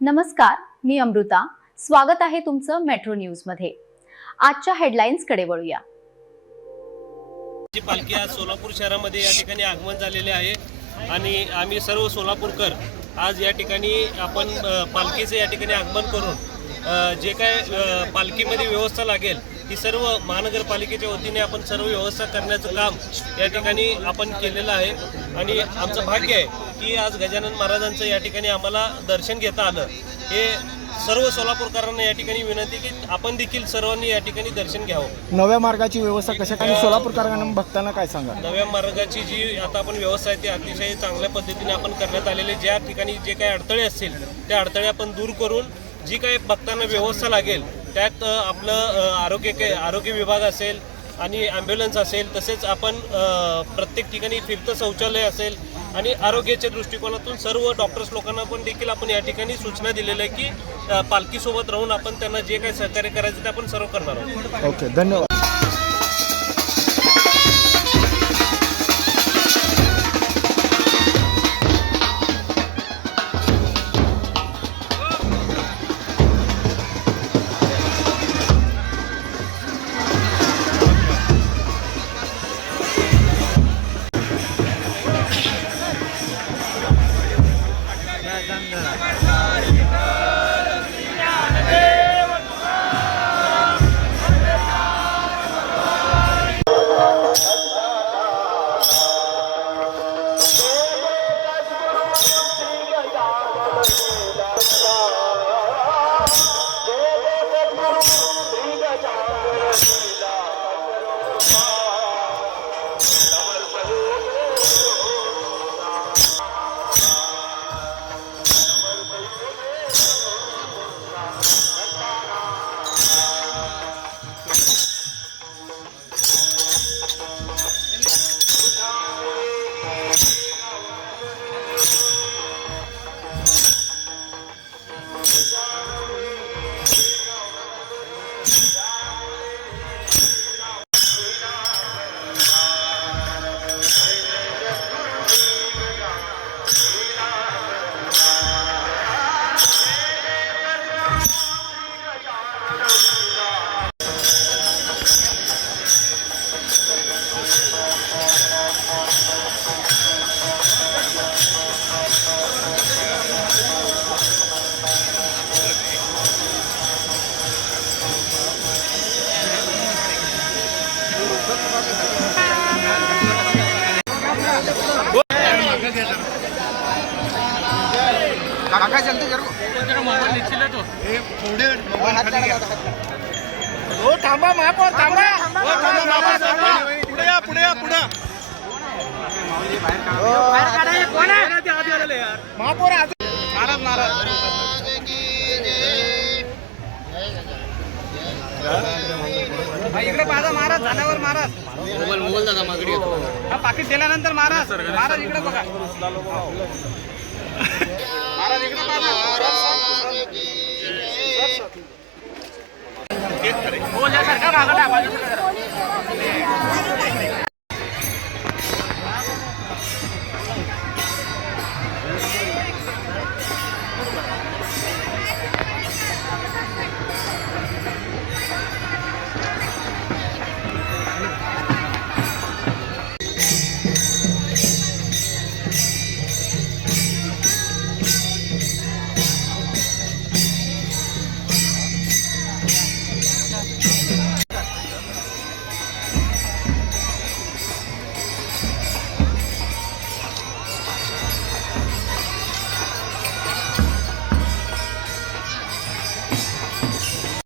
नमस्कार, मी अमृता. स्वागत आहे तुमचं मेट्रो न्यूज मध्ये. आजच्या हेडलाईन्स कडे वळूया. पालखी आज सोलापूर शहरामध्ये या ठिकाणी आगमन झालेले आहे आणि आम्ही सर्व सोलापूरकर आज या ठिकाणी आपण पालखीचे या ठिकाणी आगमन करून जे काय पालखीमध्ये व्यवस्था लागेल ही सर्व महानगरपालिकेच्या वतीने आपण सर्व व्यवस्था करण्याचं काम या ठिकाणी आपण केलेलं आहे. आणि आमचं भाग्य आहे की आज गजानन महाराजांचं या ठिकाणी आम्हाला दर्शन घेता आलं. हे सर्व सोलापूरकरांना या ठिकाणी विनंती की आपण देखील सर्वांनी या ठिकाणी दर्शन घ्यावं. नव्या मार्गाची व्यवस्था कशा आणि सोलापूरकरांना भक्तांना काय सांगा? नव्या मार्गाची जी आता आपण व्यवस्था आहे ती अतिशय चांगल्या पद्धतीने आपण करण्यात आलेले. ज्या ठिकाणी जे काही अडथळे असतील त्या अडथळे आपण दूर करून जी काही भक्तांना व्यवस्था लागेल त्यात आपलं आरोग्य विभाग असेल आणि ॲम्ब्युलन्स असेल, तसेच आपण प्रत्येक ठिकाणी फिरतं शौचालय असेल आणि आरोग्याच्या दृष्टिकोनातून सर्व डॉक्टर्स लोकांना पण देखील आपण या ठिकाणी सूचना दिलेल्या आहे की पालखीसोबत राहून आपण त्यांना जे काही सहकार्य करायचं ते आपण सर्व करणार आहोत. ओके, धन्यवाद. काका चलते जरूर मोबाईल निश्चित तो हो थांबा महापौर थांबा हो थांबा महापौर पुढे या पुढे या पुढे बाहेर काढा. कोण आहे ते आधी आलेले यार महापौर महाराज महाराज इकडे पाहा महाराज झाल्यावर महाराज मोबाईल दादा मागडी हा पाकिट दिल्यानंतर महाराज महाराज इकडे बघा महाराज इकडे हो सरकार